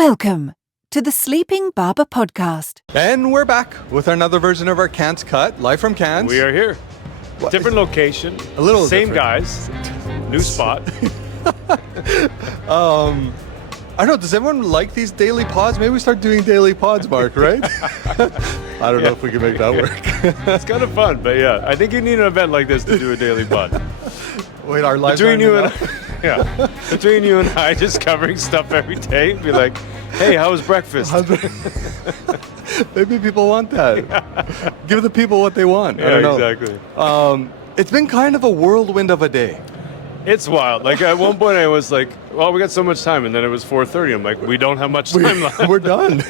Welcome to the Sleeping Barber Podcast. And we're back with another version of our Cannes Cut, live from Cannes. We are here. What? Different location. A little Same different. Guys. New spot. I don't know, does everyone like these daily pods? Maybe we start doing daily pods, Mark, right? I don't know if we can make that work. It's kind of fun, but yeah, I think you need an event like this to do a daily pod. Wait, our lives Between aren't you enough? between you and I, just covering stuff every day, be like, hey, how was breakfast? Maybe people want that. Give the people what they want. Yeah, I don't know. exactly. It's been kind of a whirlwind of a day. It's wild. Like at one point I was like, well, we got so much time, and then it was 4:30. I'm like, we don't have much time left. We're done.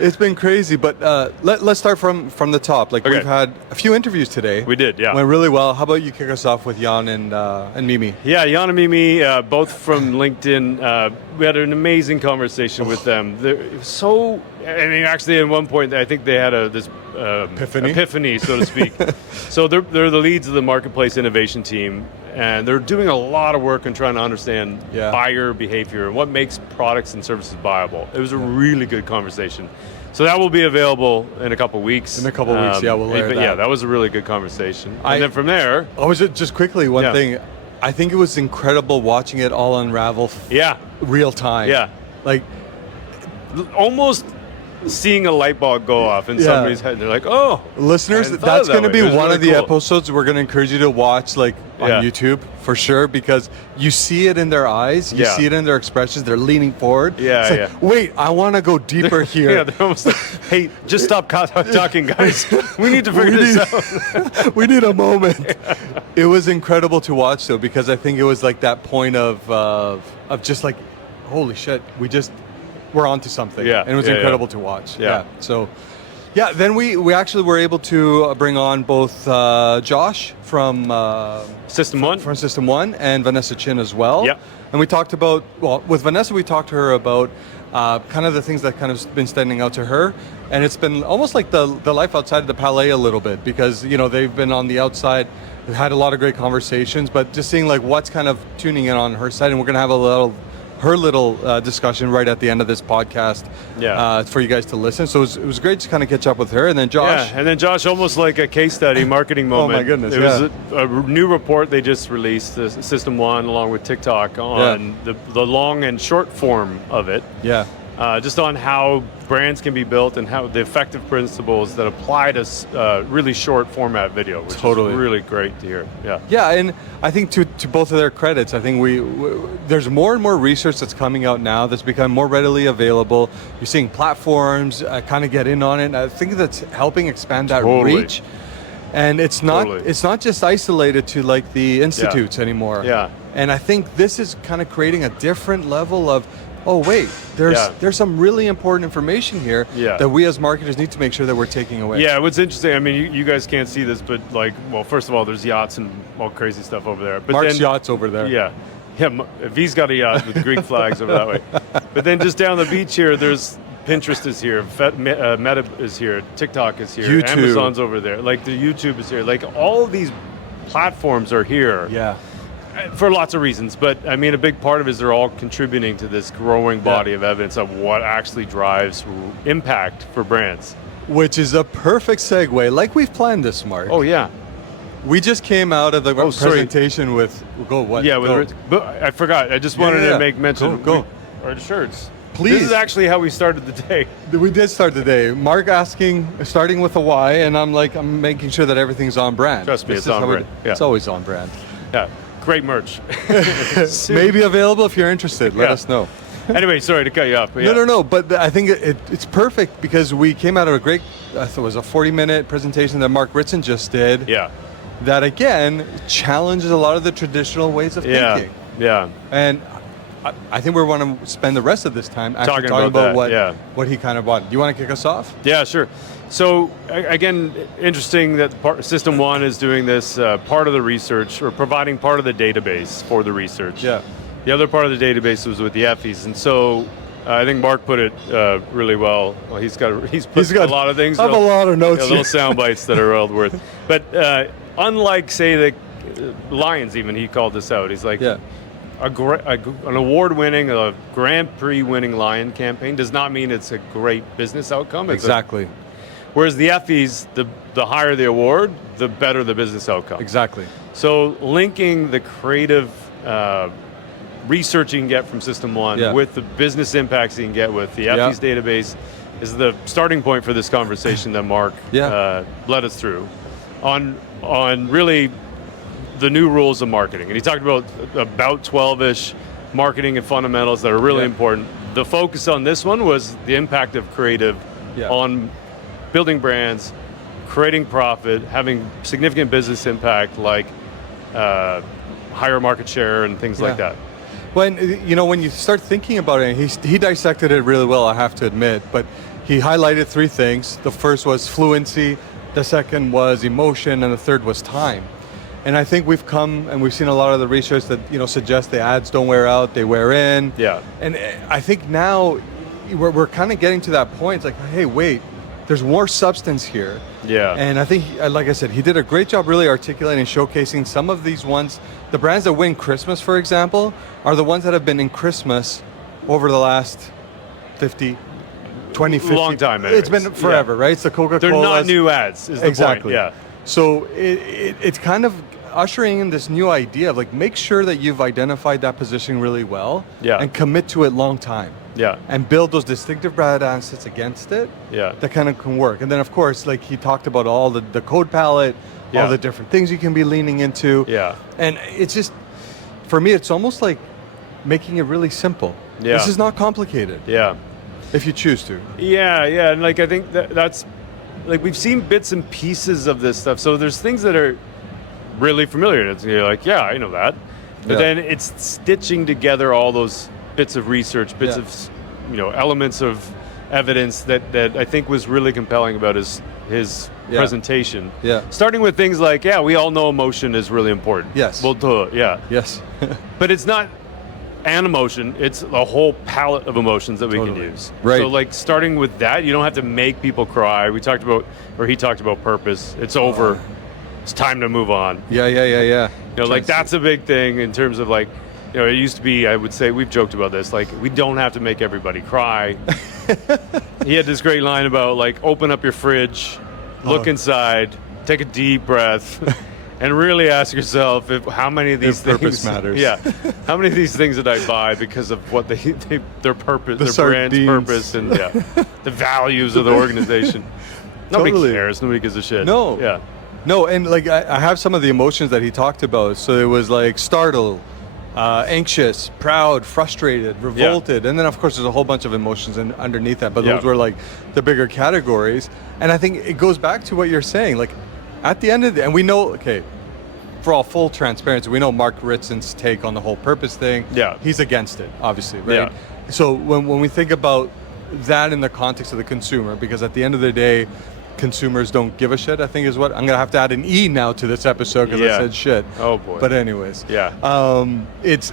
It's been crazy, but let's start from the top. Like Okay. We've had a few interviews today. We did, yeah. Went really well. How about you kick us off with Jan and Mimi? Yeah, Jan and Mimi, both from LinkedIn. We had an amazing conversation with them. They're so, I mean, actually, at one point, I think they had this epiphany, so to speak. So they're the leads of the marketplace innovation team, and they're doing a lot of work on trying to understand buyer behavior and what makes products and services viable. It was a really good conversation. So that will be available in a couple of weeks. In a couple of weeks, yeah, we'll air but that. yeah, that was a really good conversation. And then from there, Just quickly, one thing. I think it was incredible watching it all unravel real time. Yeah. Like, almost seeing a light bulb go off in somebody's head. They're like, oh. listeners, I hadn't thought that's of going to that be way. It was one really of the cool. episodes we're going to encourage you to watch on YouTube for sure, because you see it in their eyes. You see it in their expressions. They're leaning forward. Yeah, it's like, wait, I want to go deeper here. Yeah, they're almost like, hey, just stop talking, guys. We need to figure this out. We need a moment. It was incredible to watch, though, because I think it was like that point of just like, holy shit, we're onto something. Yeah. And it was incredible to watch. Yeah. So, then we actually were able to bring on both Josh from System One. from System One and Vanessa Chin as well. Yeah. And we talked about, with Vanessa, we talked to her about kind of the things that kind of been standing out to her. And it's been almost like the life outside of the Palais a little bit, because, they've been on the outside. We've had a lot of great conversations, but just seeing like what's kind of tuning in on her side. And we're going to have her little discussion right at the end of this podcast for you guys to listen. So it was great to kind of catch up with her. And then Josh. Yeah, and then Josh, almost like a case study, marketing moment. Oh my goodness, It was a new report they just released, System One, along with TikTok, on the long and short form of it. Yeah. Just on how brands can be built and how the effective principles that apply to really short format video, which is really great to hear. Yeah. Yeah, and I think to both of their credits, I think there's more and more research that's coming out now that's become more readily available. You're seeing platforms kind of get in on it. And I think that's helping expand that reach. And it's not just isolated to like the institutes anymore. Yeah. And I think this is kind of creating a different level of, oh wait, there's some really important information here that we as marketers need to make sure that we're taking away. Yeah, what's interesting, I mean, you guys can't see this, but first of all, there's yachts and all crazy stuff over there. But Mark's yacht's over there. Yeah, if he's got a yacht with Greek flags over that way. But then just down the beach here, there's Pinterest is here, Meta is here, TikTok is here, YouTube. Amazon's over there, like the YouTube is here. Like all of these platforms are here. Yeah. For lots of reasons, but I mean, a big part of it is they're all contributing to this growing body of evidence of what actually drives impact for brands. Which is a perfect segue, like we've planned this, Mark. Oh yeah. We just came out of the presentation with but I forgot. I just wanted to make mention. Go. Our shirts. Please. This is actually how we started the day. We did start the day. Mark starting with a Y, and I'm making sure that everything's on brand. Trust me, it's on brand. It's always on brand. Yeah. Great merch. Maybe available if you're interested. Let us know. Anyway, sorry to cut you off. But No. But I think it's perfect because we came out of a great, I thought it was a 40-minute presentation that Mark Ritson just did. Yeah. That, again, challenges a lot of the traditional ways of thinking. Yeah. And I think we want to spend the rest of this time actually talking about what he kind of bought. Do you want to kick us off? Yeah, sure. So again, interesting that System One is doing this part of the research, or providing part of the database for the research. Yeah. The other part of the database was with the EFIs, and so I think Mark put it really well. Well, he's put a lot of things. I have a lot of notes. Little sound bites that are well worth. But unlike, say, the Lions, even he called this out. He's like, an award-winning, a Grand Prix-winning Lion campaign does not mean it's a great business outcome. Exactly. Whereas the Effies, the higher the award, the better the business outcome. Exactly. So linking the creative research you can get from System 1 with the business impacts you can get with the Effies database is the starting point for this conversation that Mark led us through on really the new rules of marketing. And he talked about 12-ish marketing and fundamentals that are really important. The focus on this one was the impact of creative on building brands, creating profit, having significant business impact like higher market share and things like that. When you start thinking about it, he dissected it really well, I have to admit, but he highlighted 3 things. The first was fluency, the second was emotion, and the third was time. And I think we've seen a lot of the research that suggests the ads don't wear out, they wear in. Yeah. And I think now we're kind of getting to that point. It's like, hey, wait, there's more substance here. Yeah. And I think, like I said, he did a great job really articulating and showcasing some of these ones. The brands that win Christmas, for example, are the ones that have been in Christmas over the last 50, 50. Long time, anyways. It's been forever, right? It's the Coca-Cola. They're not new ads, is the point. Yeah. So it's kind of ushering in this new idea of like, make sure that you've identified that position really well and commit to it long time. Yeah. And build those distinctive brand assets against it that kind of can work. And then, of course, like he talked about all the code palette, all the different things you can be leaning into. Yeah. And it's just, for me, it's almost like making it really simple. Yeah. This is not complicated. Yeah. If you choose to. Yeah. And like, I think that's, like, we've seen bits and pieces of this stuff. So there's things that are really familiar. And you're like, yeah, I know that. But then it's stitching together all those bits of research, bits of elements of evidence that I think was really compelling about his presentation. Yeah. Starting with things like, we all know emotion is really important. Yes. Well, duh, yeah. Yes. But it's not an emotion, it's a whole palette of emotions that we can use. Right. So like starting with that, you don't have to make people cry. He talked about purpose. It's over. It's time to move on. Yeah. Like that's a big thing in terms of like, it used to be, I would say, we've joked about this, like we don't have to make everybody cry. He had this great line about like, open up your fridge, look inside, take a deep breath, and really ask yourself how many of these things purpose matters. Yeah, how many of these things did I buy because of what their purpose, their brand's purpose, and the values of the organization. Nobody cares. Nobody gives a shit. No. Yeah. No, and like I have some of the emotions that he talked about. So it was like startled, anxious, proud, frustrated, revolted, and then of course there's a whole bunch of emotions underneath that. But those were like the bigger categories. And I think it goes back to what you're saying. Like at the end of and we know, for all full transparency, we know Mark Ritson's take on the whole purpose thing. Yeah, he's against it, obviously, right? Yeah. So when we think about that in the context of the consumer, because at the end of the day, consumers don't give a shit, I think is what I'm gonna have to add an E now to this episode because I said shit. Oh boy. But anyways, it's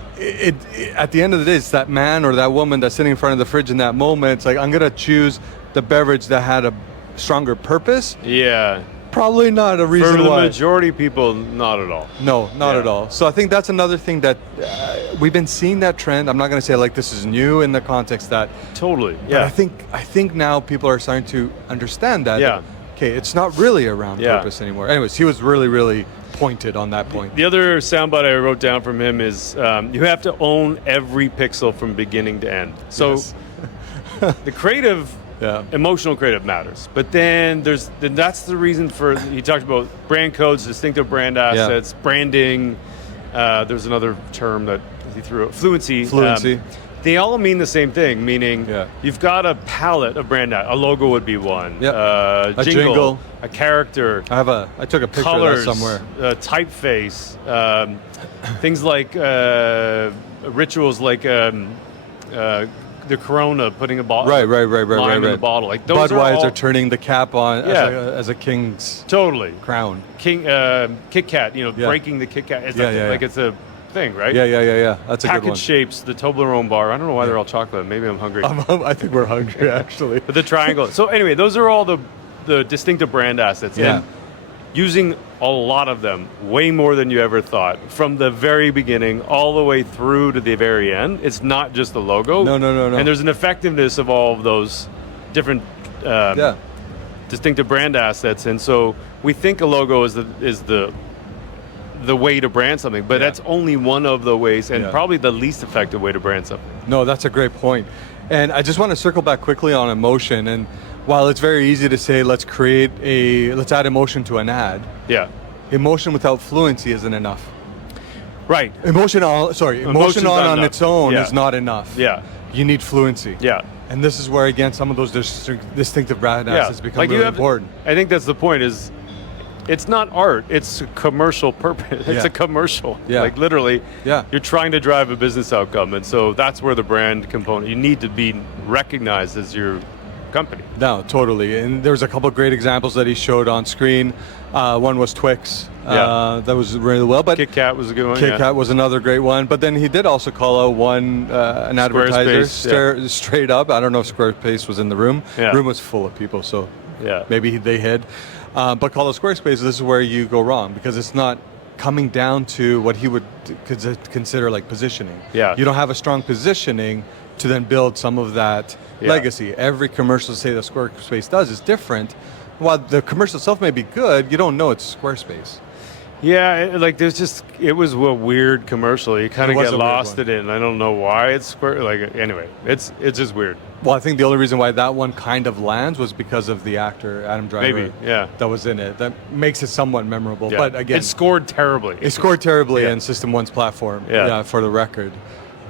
at the end of the day, it's that man or that woman that's sitting in front of the fridge in that moment. It's like, I'm gonna choose the beverage that had a stronger purpose. Yeah. Probably not a reason why. For the why. majority of people, not at all. No, not at all. So I think that's another thing that we've been seeing that trend. I'm not going to say like this is new in the context that. Totally. Yeah. But I think now people are starting to understand that. Yeah. Okay, it's not really around purpose anymore. Anyways, he was really, really pointed on that point. The other soundbite I wrote down from him is you have to own every pixel from beginning to end. So the creative. Yeah. Emotional creative matters. But then that's the reason he talked about brand codes, distinctive brand assets, branding. There's another term that he threw out, fluency. They all mean the same thing, meaning you've got a palette of brand assets. A logo would be one. A jingle, a character. I took a picture colors, of that somewhere. Typeface, things like rituals like the Corona putting a bottle, lime in the bottle, like those Budweiser turning the cap on as a king's crown. Kit Kat, breaking the Kit Kat. Like it's a thing, right? Yeah. That's a good one. Package shapes, the Toblerone bar. I don't know why they're all chocolate. Maybe I'm hungry. I think we're hungry actually. But the triangle. So anyway, those are all the distinctive brand assets. And using a lot of them, way more than you ever thought, from the very beginning all the way through to the very end. It's not just the logo. No. And there's an effectiveness of all of those different distinctive brand assets. And so we think a logo is the way to brand something, but that's only one of the ways, and probably the least effective way to brand something. No, that's a great point. And I just want to circle back quickly on emotion. And while it's very easy to say, let's add emotion to an ad. Yeah. Emotion without fluency isn't enough. Right. Emotion on its own is not enough. Yeah. You need fluency. Yeah. And this is where, again, some of those distinctive brand assets become really important. I think that's the point is, it's not art, it's a commercial purpose. It's a commercial. Yeah. Like literally, Yeah. you're trying to drive a business outcome. And so that's where the brand component, you need to be recognized as your company. No, totally. And there's a couple of great examples that he showed on screen. One was Twix. That was really well. But Kit Kat was a good one. Kit Kat was another great one. But then he did also call out an advertiser straight up. I don't know if Squarespace was in the room. Yeah. The room was full of people, so maybe they hid. But call out Squarespace, this is where you go wrong, because it's not coming down to what he would consider like positioning. Yeah. You don't have a strong positioning to then build some of that legacy. Every commercial, say, that Squarespace does is different. While the commercial itself may be good, you don't know it's Squarespace. Yeah, it was a weird commercial. You kind of get lost in it, and I don't know why it's Square. Like, anyway, it's just weird. Well, I think the only reason why that one kind of lands was because of the actor, Adam Driver. Maybe, yeah. That was in it. That makes it somewhat memorable. Yeah. But again, it scored terribly. It scored terribly in System 1's platform, for the record.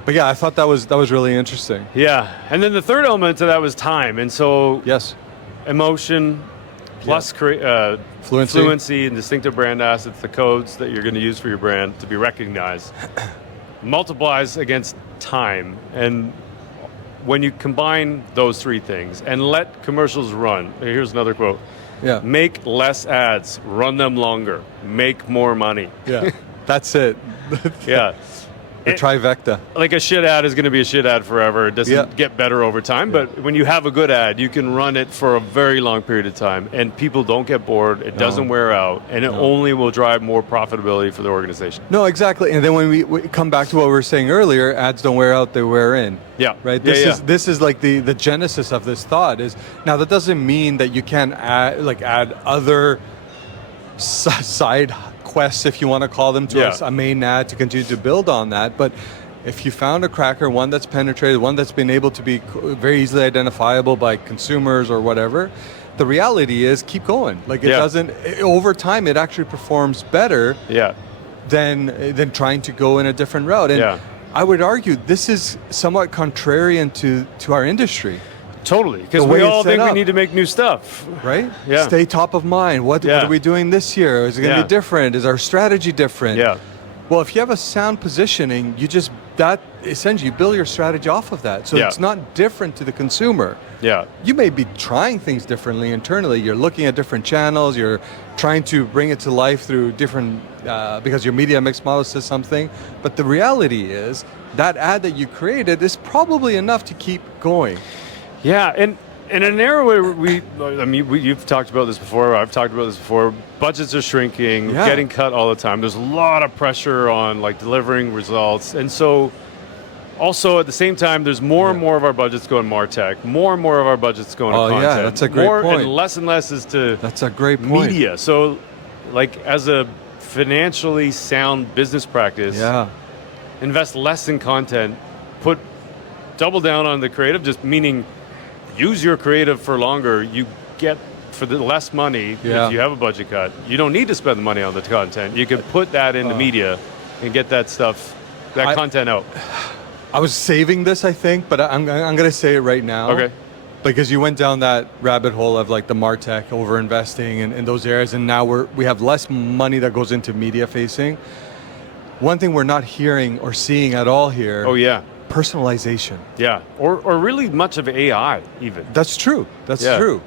But yeah, I thought that was really interesting. Yeah, and then the third element to that was time. And so emotion plus fluency and distinctive brand assets, the codes that you're going to use for your brand to be recognized, multiplies against time. And when you combine those three things and let commercials run, here's another quote. Yeah. Make less ads, run them longer, make more money. Yeah, that's it. Yeah. The trifecta. Like a shit ad is going to be a shit ad forever. It doesn't get better over time. But when you have a good ad, you can run it for a very long period of time, and people don't get bored. It doesn't wear out, and it only will drive more profitability for the organization. No, exactly. And then when we come back to what we were saying earlier, ads don't wear out; they wear in. Yeah. Right. This is like the genesis of this thought. Is now that doesn't mean that you can't add other side quests, if you want to call them, to a main ad to continue to build on that. But if you found a cracker, one that's penetrated, one that's been able to be very easily identifiable by consumers or whatever, the reality is keep going. Like it doesn't, over time, it actually performs better than trying to go in a different route. And I would argue this is somewhat contrarian to our industry. Totally, because we all think we need to make new stuff. Right? Yeah. Stay top of mind. What are we doing this year? Is it going to be different? Is our strategy different? Yeah. Well, if you have a sound positioning, essentially you build your strategy off of that. So it's not different to the consumer. Yeah. You may be trying things differently internally. You're looking at different channels. You're trying to bring it to life through different, because your media mix model says something. But the reality is that ad that you created is probably enough to keep going. Yeah, and in an era where you've talked about this before, I've talked about this before, budgets are shrinking, getting cut all the time. There's a lot of pressure on delivering results. And so also at the same time, there's more and more of our budgets going MarTech, more and more of our budgets going to content. Yeah, that's a great point. And less is to that's a great point. Media. So as a financially sound business practice, invest less in content, double down on the creative, just meaning use your creative for longer. You get for the less money if you have a budget cut. You don't need to spend the money on the content. You can put that into media and get that content out. I was saving this, I think, but I'm going to say it right now. Okay. Because you went down that rabbit hole of the MarTech over-investing in those areas, and now we have less money that goes into media facing. One thing we're not hearing or seeing at all here. Oh, yeah. Personalization. Yeah, or really much of AI even. That's true. That's true.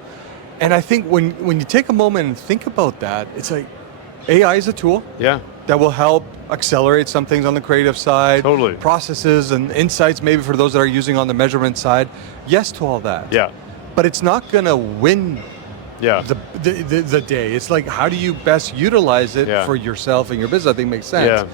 And I think when you take a moment and think about that, it's like AI is a tool that will help accelerate some things on the creative side. Totally. Processes and insights maybe for those that are using on the measurement side. Yes to all that. Yeah. But it's not going to win the day. It's like, how do you best utilize it for yourself and your business? I think makes sense. Yeah.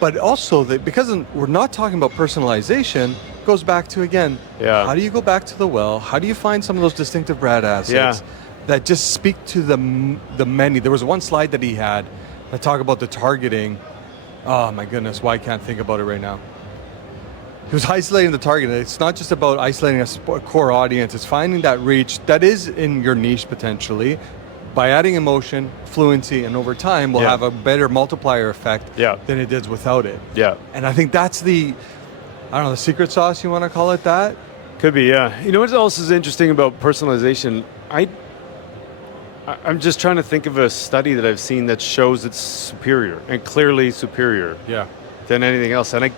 But also, because we're not talking about personalization, goes back to, again, how do you go back to the well? How do you find some of those distinctive brand assets that just speak to the many? There was one slide that he had that talked about the targeting. Oh my goodness, why I can't think about it right now. He was isolating the target. It's not just about isolating a core audience. It's finding that reach that is in your niche potentially. By adding emotion, fluency, and over time, will have a better multiplier effect than it did without it. Yeah. And I think that's the secret sauce, you want to call it that? Could be, yeah. You know what else is interesting about personalization? I'm just trying to think of a study that I've seen that shows it's superior, and clearly superior than anything else. And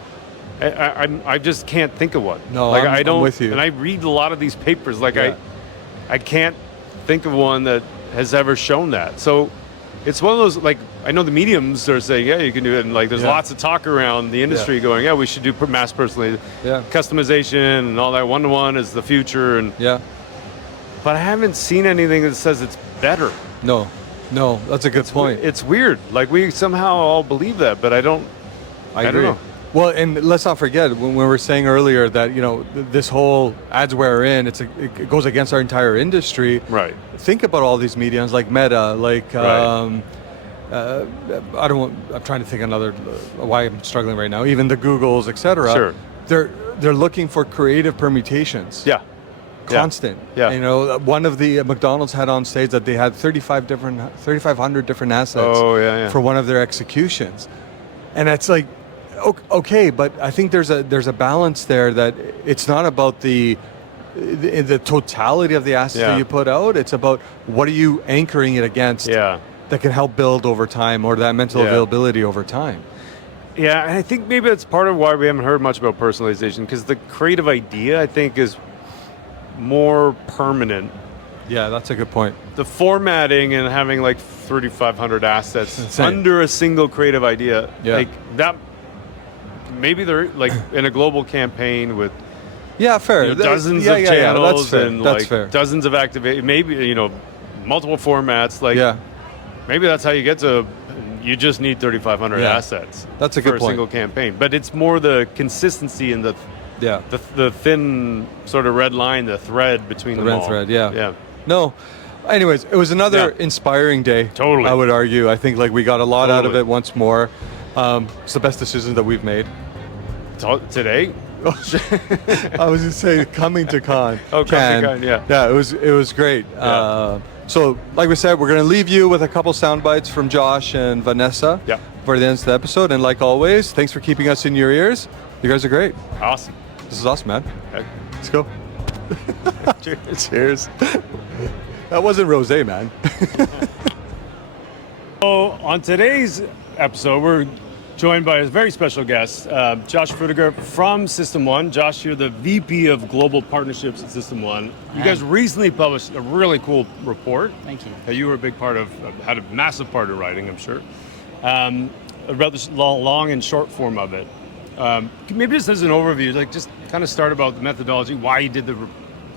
I just can't think of one. No, like, I'm with you. And I read a lot of these papers. Like I can't think of one that has ever shown that. So it's one of those, like, I know the mediums are saying, you can do it. And like, there's lots of talk around the industry going, we should do mass personalization, customization and all that. One-to-one is the future. And but I haven't seen anything that says it's better. No, that's a good point. It's weird. Like, we somehow all believe that, but I don't know. Well, and let's not forget, when we were saying earlier that, this whole ads we're in, it goes against our entire industry. Right. Think about all these mediums like Meta, like, I'm trying to think another, why I'm struggling right now, even the Googles, et cetera. Sure. They're looking for creative permutations. Yeah. Constant. Yeah. One of the McDonald's had on stage that they had 3,500 different assets for one of their executions. And it's like, okay, but I think there's a balance there, that it's not about the totality of the assets that you put out. It's about, what are you anchoring it against that can help build over time, or that mental availability over time. Yeah, and I think maybe that's part of why we haven't heard much about personalization, because the creative idea, I think, is more permanent. Yeah, that's a good point. The formatting and having like 3,500 assets under a single creative idea, like that. Maybe they're like in a global campaign with fair. Dozens of channels and that's like fair. Dozens of activate. Maybe multiple formats. Like maybe that's how you get to. You just need 3,500 assets. That's a good point. For a single campaign. But it's more the consistency and the thin sort of red line, the thread between them all. The red thread. No. Anyways, it was another inspiring day. Totally. I would argue. I think like we got a lot out of it once more. It's the best decision that we've made. Today? I was going to say coming to Con. Coming to Con, Yeah, it was great. So, like we said, we're going to leave you with a couple sound bites from Josh and Vanessa for the end of the episode. And like always, thanks for keeping us in your ears. You guys are great. Awesome. This is awesome, man. Okay. Let's go. Cheers. That wasn't rosé, man. So on today's episode, we're joined by a very special guest, Josh Fruttiger from System 1. Josh, you're the VP of Global Partnerships at System 1. You guys recently published a really cool report. Thank you. You were a big part of, had a massive part of writing, I'm sure, about the long and short form of it. Maybe just as an overview, like just kind of start about the methodology, why you did the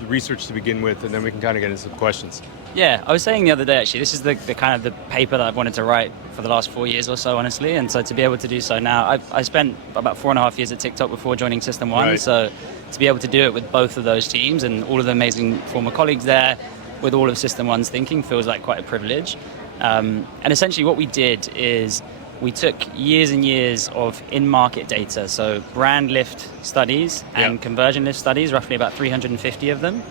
research to begin with, and then we can kind of get into some questions. Yeah, I was saying the other day, actually, this is the kind of the paper that I've wanted to write for the last 4 years or so, honestly, and so to be able to do so now, I spent about 4.5 years at TikTok before joining System 1, so to be able to do it with both of those teams and all of the amazing former colleagues there, with all of System 1's thinking, feels like quite a privilege. And essentially what we did is we took years and years of in-market data, so brand lift studies and conversion lift studies, roughly about 350 of them.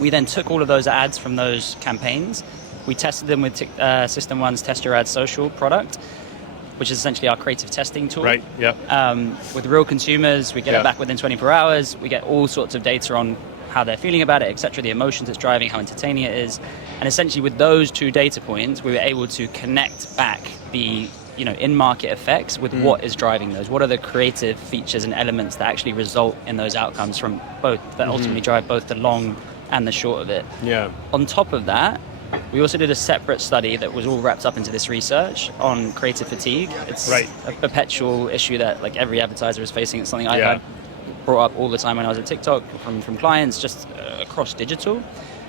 We then took all of those ads from those campaigns. We tested them with System 1's Test Your Ad Social product, which is essentially our creative testing tool. Right, with real consumers, we get it back within 24 hours. We get all sorts of data on how they're feeling about it, etc., the emotions it's driving, how entertaining it is. And essentially with those two data points, we were able to connect back the in-market effects with what is driving those. What are the creative features and elements that actually result in those outcomes from both, that ultimately drive both the long and the short of it. On top of that, we also did a separate study that was all wrapped up into this research on creative fatigue. It's a perpetual issue that like every advertiser is facing. It's something I brought up all the time when I was at TikTok from clients just across digital.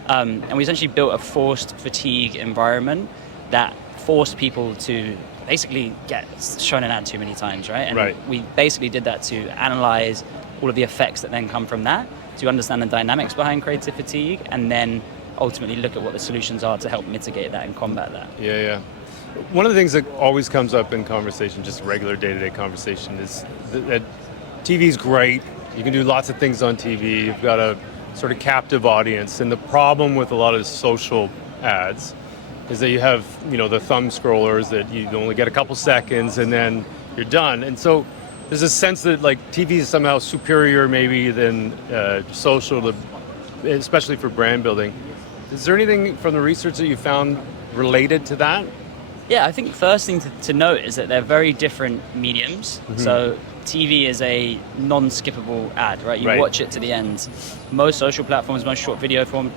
And we essentially built a forced fatigue environment that forced people to basically get shown an ad too many times, right? And we basically did that to analyze all of the effects that then come from that, to understand the dynamics behind creative fatigue, and then ultimately look at what the solutions are to help mitigate that and combat that. Yeah. One of the things that always comes up in conversation, just regular day-to-day conversation, is that TV's great. You can do lots of things on TV. You've got a sort of captive audience. And the problem with a lot of social ads is that you have, the thumb scrollers that you only get a couple seconds and then you're done. And so there's a sense that like TV is somehow superior maybe than social, especially for brand building. Is there anything from the research that you found related to that? Yeah, I think the first thing to note is that they're very different mediums. So TV is a non-skippable ad, right? You watch it to the end. Most social platforms, most short video platforms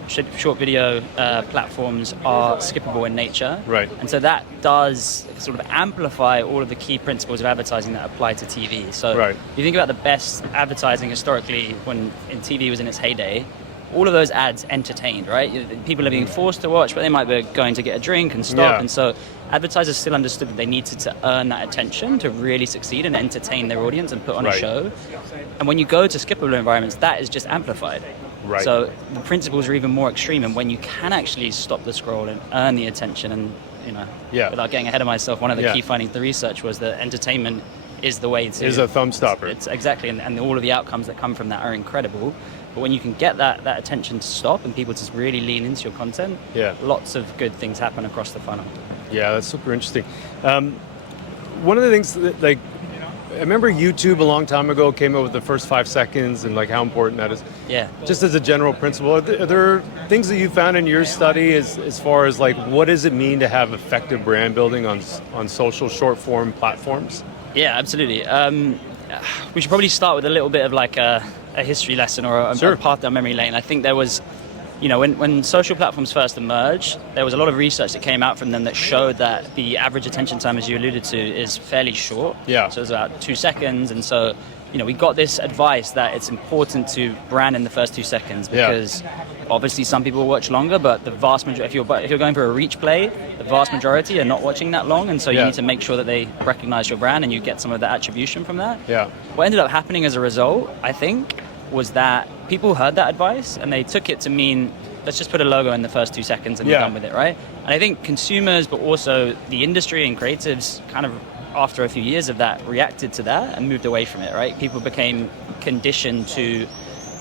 are skippable in nature. Right. And so that does sort of amplify all of the key principles of advertising that apply to TV. So if you think about the best advertising historically when TV was in its heyday, all of those ads entertained, right? People are being forced to watch, but they might be going to get a drink and stop. Yeah. And so advertisers still understood that they needed to earn that attention to really succeed and entertain their audience and put on a show. And when you go to skippable environments, that is just amplified. Right. So the principles are even more extreme, and when you can actually stop the scroll and earn the attention, and without getting ahead of myself, one of the key findings of the research was that entertainment is the way to... Is a thumb stopper. It's exactly, and all of the outcomes that come from that are incredible. But when you can get that attention to stop and people to really lean into your content, lots of good things happen across the funnel. Yeah, that's super interesting. One of the things that, I remember YouTube a long time ago came up with the first 5 seconds and how important that is. Yeah. Just as a general principle, are there things that you found in your study as far as what does it mean to have effective brand building on social short form platforms? Yeah, absolutely. We should probably start with a little bit of a history lesson or a path down memory lane. I think there was, when social platforms first emerged, there was a lot of research that came out from them that showed that the average attention time, as you alluded to, is fairly short. Yeah. So it's about 2 seconds. And so, we got this advice that it's important to brand in the first 2 seconds because obviously some people watch longer, but the vast majority, if you're going for a reach play, the vast majority are not watching that long. And so you need to make sure that they recognize your brand and you get some of the attribution from that. Yeah. What ended up happening as a result, I think, was that people heard that advice and they took it to mean, let's just put a logo in the first 2 seconds and we're done with it, right? And I think consumers, but also the industry and creatives kind of, after a few years of that, reacted to that and moved away from it, right? People became conditioned to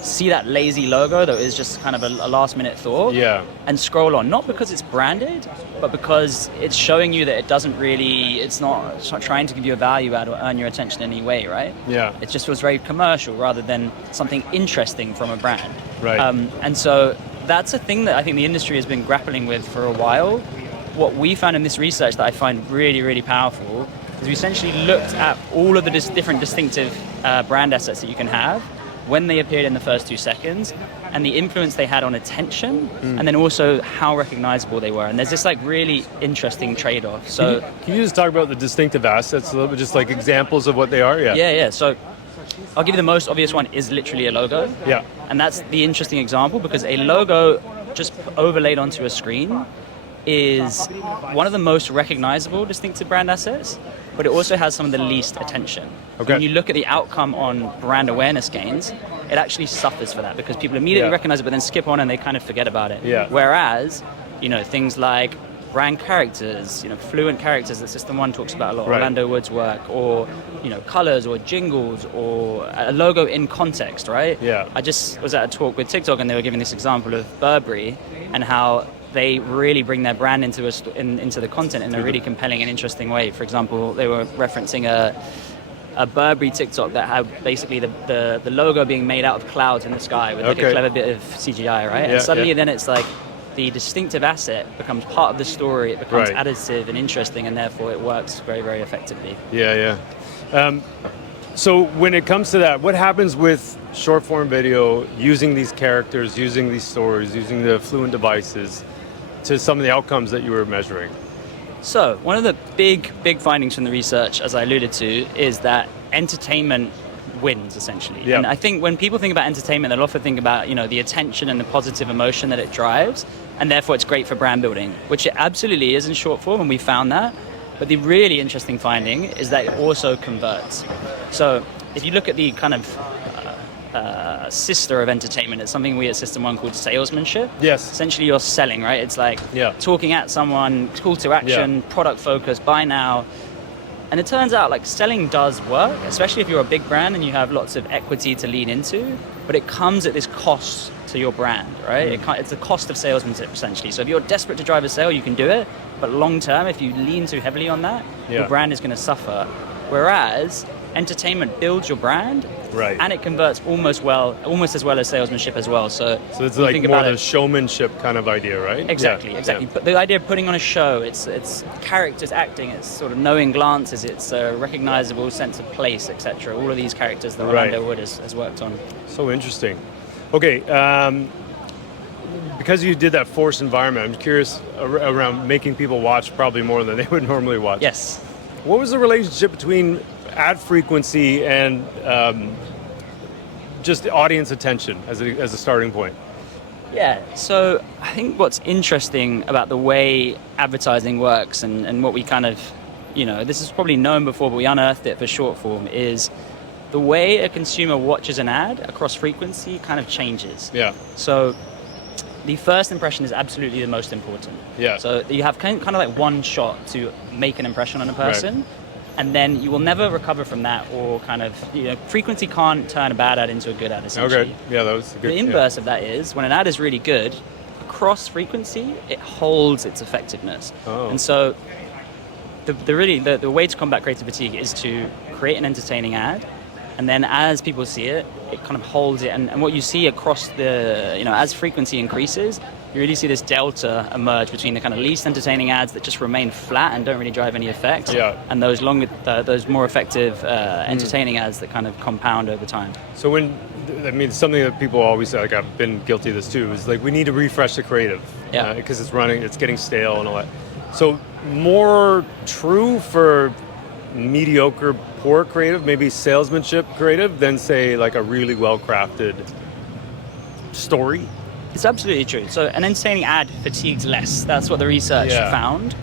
see that lazy logo that is just kind of a last minute thought and scroll on, not because it's branded, but because it's showing you that it's not trying to give you a value add or earn your attention in any way, right? Yeah. It just was very commercial rather than something interesting from a brand. Right. And so that's a thing that I think the industry has been grappling with for a while. What we found in this research that I find really, really powerful is we essentially looked at all of the different distinctive brand assets that you can have when they appeared in the first 2 seconds and the influence they had on attention and then also how recognizable they were. And there's this really interesting trade-off. So can you just talk about the distinctive assets a little bit, just examples of what they are? Yeah. So I'll give you the most obvious one is literally a logo. Yeah. And that's the interesting example because a logo just overlaid onto a screen is one of the most recognizable distinctive brand assets, but it also has some of the least attention. Okay. When you look at the outcome on brand awareness gains, it actually suffers for that because people immediately recognize it, but then skip on and they kind of forget about it. Yeah. Whereas, things like brand characters, fluent characters that System 1 talks about a lot, Orlando Wood's work, or, colors or jingles or a logo in context, right? Yeah. I just was at a talk with TikTok and they were giving this example of Burberry and how they really bring their brand into the content in a really compelling and interesting way. For example, they were referencing a Burberry TikTok that had basically the logo being made out of clouds in the sky with a clever bit of CGI, right? And suddenly then it's the distinctive asset becomes part of the story, it becomes additive and interesting, and therefore it works very, very effectively. Yeah. So when it comes to that, what happens with short form video using these characters, using these stories, using the fluent devices to some of the outcomes that you were measuring? So one of the big findings from the research, as I alluded to, is that entertainment wins, essentially. Yeah. And I think when people think about entertainment, they'll often think about, the attention and the positive emotion that it drives, and therefore it's great for brand building, which it absolutely is in short form, and we found that. But the really interesting finding is that it also converts. So if you look at the kind of sister of entertainment, it's something we at System One called salesmanship. Yes. Essentially, you're selling, right? It's like talking at someone, call to action, product focus, buy now. And it turns out like selling does work, especially if you're a big brand and you have lots of equity to lean into, but it comes at this cost to your brand, right? It's the cost of salesmanship, essentially. So if you're desperate to drive a sale, you can do it, but long term, if you lean too heavily on that, your brand is going to suffer. Whereas entertainment builds your brand, right, and it converts almost as well as salesmanship as well. So it's like more the showmanship kind of idea, right? Exactly. But the idea of putting on a show, it's characters acting, it's sort of knowing glances, it's a recognizable sense of place, etc. All of these characters that Orlando Wood has worked on. So interesting. Okay, because you did that forced environment, I'm curious around making people watch probably more than they would normally watch. Yes. What was the relationship between ad frequency and just audience attention as a starting point? Yeah, so I think what's interesting about the way advertising works and what we kind of, this is probably known before, but we unearthed it for short form, is the way a consumer watches an ad across frequency kind of changes. Yeah. So the first impression is absolutely the most important. Yeah. So you have kind of like one shot to make an impression on a person. Right. And then you will never recover from that, or kind of, frequency can't turn a bad ad into a good ad, essentially. Okay, yeah, that was good. The inverse of that is, when an ad is really good, across frequency, it holds its effectiveness. Oh. And so the way to combat creative fatigue is to create an entertaining ad, and then as people see it, it kind of holds it. And what you see across as frequency increases, you really see this delta emerge between the kind of least entertaining ads that just remain flat and don't really drive any effect, and those more effective, entertaining ads that kind of compound over time. So something that people always say, like I've been guilty of this too, is like we need to refresh the creative, because it's getting stale and all that. So more true for mediocre, poor creative, maybe salesmanship creative, than say like a really well-crafted story? It's absolutely true. So an entertaining ad fatigues less. That's what the research found.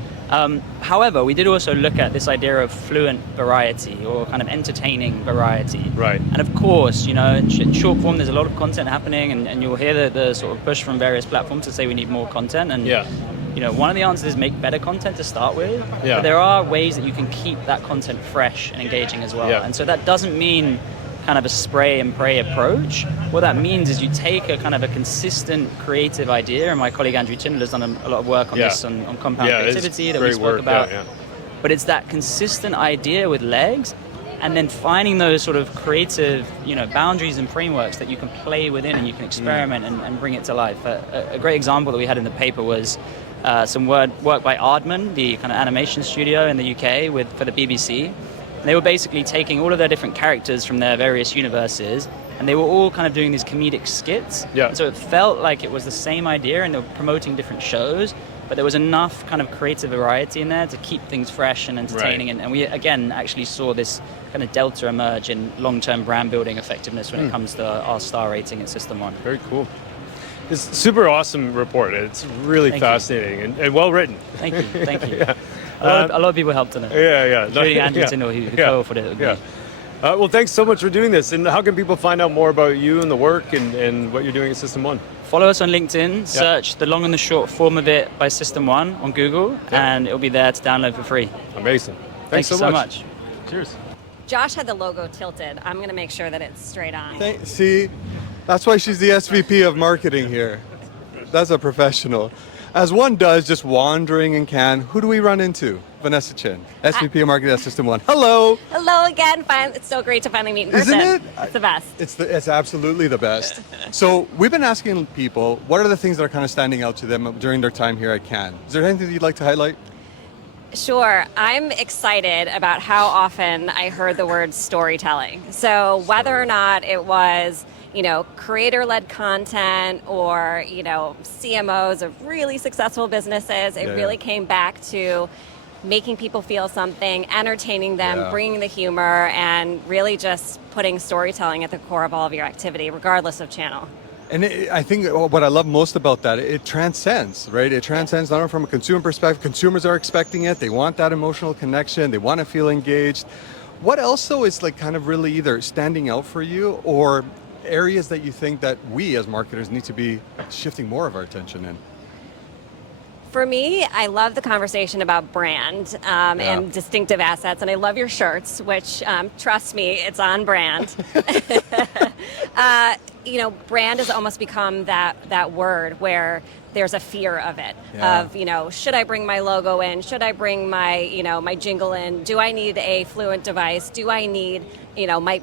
However, we did also look at this idea of fluent variety, or kind of entertaining variety. Right. And of course, in short form, there's a lot of content happening, and you'll hear the sort of push from various platforms to say we need more content. And one of the answers is make better content to start with. Yeah. But there are ways that you can keep that content fresh and engaging as well. Yeah. And so that doesn't mean kind of a spray and pray approach. What that means is you take a kind of a consistent creative idea, and my colleague Andrew Tindall has done a lot of work on this, on compound creativity that we spoke about. But it's that consistent idea with legs, and then finding those sort of creative, boundaries and frameworks that you can play within and you can experiment and bring it to life. A great example that we had in the paper was some work by Aardman, the kind of animation studio in the UK for the BBC. And they were basically taking all of their different characters from their various universes, and they were all kind of doing these comedic skits. Yeah. And so it felt like it was the same idea, and they were promoting different shows, but there was enough kind of creative variety in there to keep things fresh and entertaining. Right. And we, again, actually saw this kind of delta emerge in long-term brand building effectiveness when it comes to our star rating at System One. Very cool. It's a super awesome report. It's really fascinating and well written. Thank you. A lot of people helped on it. Including Andrew Tindall, who co-authored it with me. Well, thanks so much for doing this. And how can people find out more about you and the work and what you're doing at System One? Follow us on LinkedIn, search the long and the short form of it by System One on Google, and it'll be there to download for free. Amazing. Thanks so much. Cheers. Josh had the logo tilted. I'm going to make sure that it's straight on. See, that's why she's the SVP of marketing here. That's a professional. As one does, just wandering in Cannes, who do we run into? Vanessa Chin, SVP of Marketing at System One. Hello. Hello again. It's so great to finally meet in person. Isn't it? It's the best. It's absolutely the best. So we've been asking people, what are the things that are kind of standing out to them during their time here at Cannes? Is there anything that you'd like to highlight? Sure. I'm excited about how often I heard the word storytelling. So whether or not it was creator-led content or, CMOs of really successful businesses, it really came back to making people feel something, entertaining them, Yeah. bringing the humor, and really just putting storytelling at the core of all of your activity, regardless of channel. And I think what I love most about that, it transcends, right? It transcends not only from a consumer perspective. Consumers are expecting it. They want that emotional connection. They want to feel engaged. What else, though, is like kind of really either standing out for you or areas that you think that we as marketers need to be shifting more of our attention in? For me, I love the conversation about brand and distinctive assets, and I love your shirts, which, trust me, it's on brand. Brand has almost become that word where there's a fear of it, of, should I bring my logo in? Should I bring my jingle in? Do I need a Fluent device? Do I need,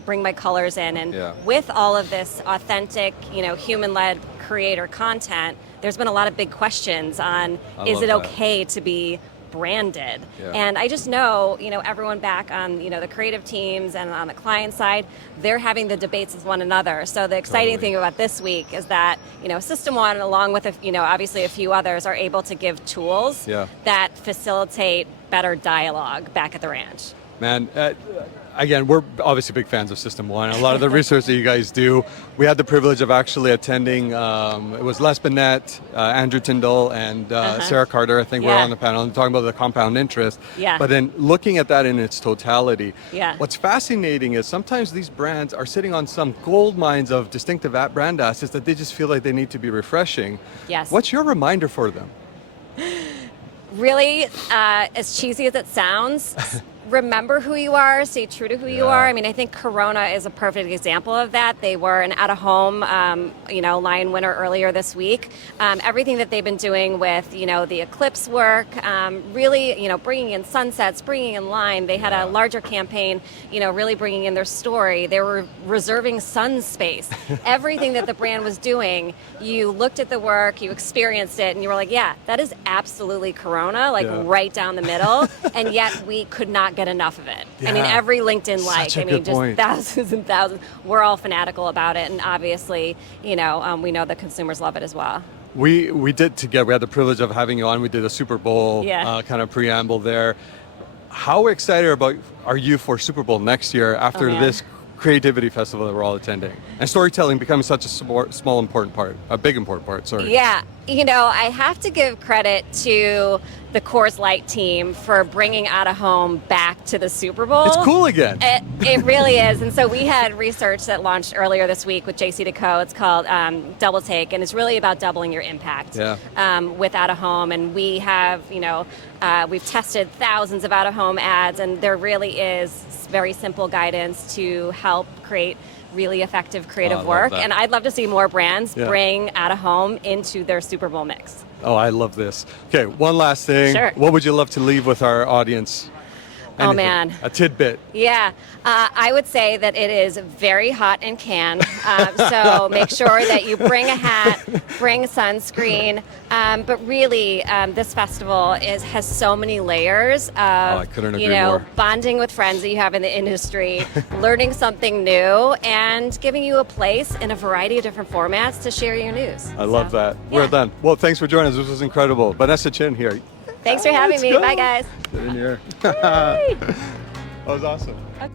bring my colors in? And with all of this authentic, human-led creator content, there's been a lot of big questions on, is it okay to be branded? And I just know, everyone back on, the creative teams and on the client side, they're having the debates with one another. So the exciting thing about this week is that, System One, along with, obviously a few others, are able to give tools that facilitate better dialogue back at the ranch. Man, again, we're obviously big fans of System One. A lot of the research that you guys do, we had the privilege of actually attending. It was Les Binet, Andrew Tindall, and Sarah Carter. I think we're on the panel and talking about the compound interest. But then looking at that in its totality, what's fascinating is sometimes these brands are sitting on some gold mines of distinctive brand assets that they just feel like they need to be refreshing. What's your reminder for them? Really, as cheesy as it sounds, remember who you are, stay true to who you are. I mean, I think Corona is a perfect example of that. They were an out-of-home, Lion winner earlier this week. Everything that they've been doing with, the Eclipse work, really, bringing in sunsets, bringing in line. They had a larger campaign, really bringing in their story. They were reserving sun space. Everything that the brand was doing, you looked at the work, you experienced it, and you were like, yeah, that is absolutely Corona, right down the middle. And yet we could not get enough of it. I mean, every LinkedIn just thousands and thousands. We're all fanatical about it, and obviously, we know that consumers love it as well. We did together. We had the privilege of having you on. We did a Super Bowl kind of preamble there. How excited are you for Super Bowl next year after this creativity festival that we're all attending? And storytelling becoming such a small important part, a big important part, sorry. Yeah, I have to give credit to the Coors Light team for bringing Out of Home back to the Super Bowl. It's cool again. It really is. And so we had research that launched earlier this week with JC2Co. It's called Double Take, and it's really about doubling your impact with Out of Home. And we have, we've tested thousands of Out of Home ads, and there really is very simple guidance to help create really effective creative work. And I'd love to see more brands bring Out of Home into their Super Bowl mix. Oh, I love this. Okay, one last thing. Sure. What would you love to leave with our audience? Anything. Oh, man. A tidbit. Yeah. I would say that it is very hot in Cannes. So make sure that you bring a hat, bring sunscreen. But really, this festival has so many layers of, I couldn't agree more. Bonding with friends that you have in the industry, learning something new, and giving you a place in a variety of different formats to share your news. I love that. We're done. Well, thanks for joining us. This was incredible. Vanessa Chin here. Thanks for having me. Go. Bye, guys. Get in here. That was awesome. Okay.